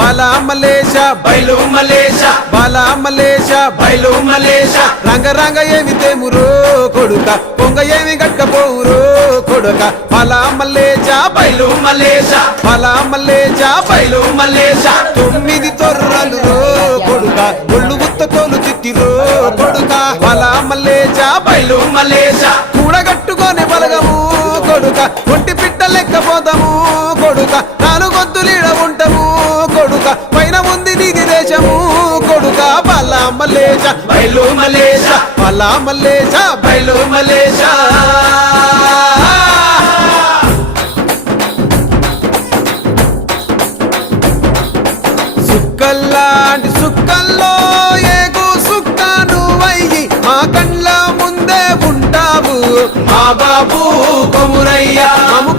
బాలా మలేషా బయలు మలేషా బాలా మలేషా బయలు మలేషా రంగ రంగ ఏమి తేమురో కొడుక పొంగ ఏమి గట్టపోవురో కొడుక. బాలా మలేషా బయలు మలేషా బాలా మలేషా బయలు మలేషా తొమ్మిది తొర్రలు రో కొడుక ఒళ్ళు గుత్త తోలు చిట్టిరో కొడుక. బాలా మలేషా బయలు మలేషా కూడగట్టుకొని బలగము కొడుక ఒంటి పిట్ట లెక్కపోతాము కొడుక. మలేషా బయలు మలేష బలా మలేజా బయలు మలేష సుక్కల్లాంటి సుక్కల్లో ఏగు సుక్క నువ్వయ్యి మా కండ్ల ముందే ఉంటావు. మా బాబు కొమురయ్యా మము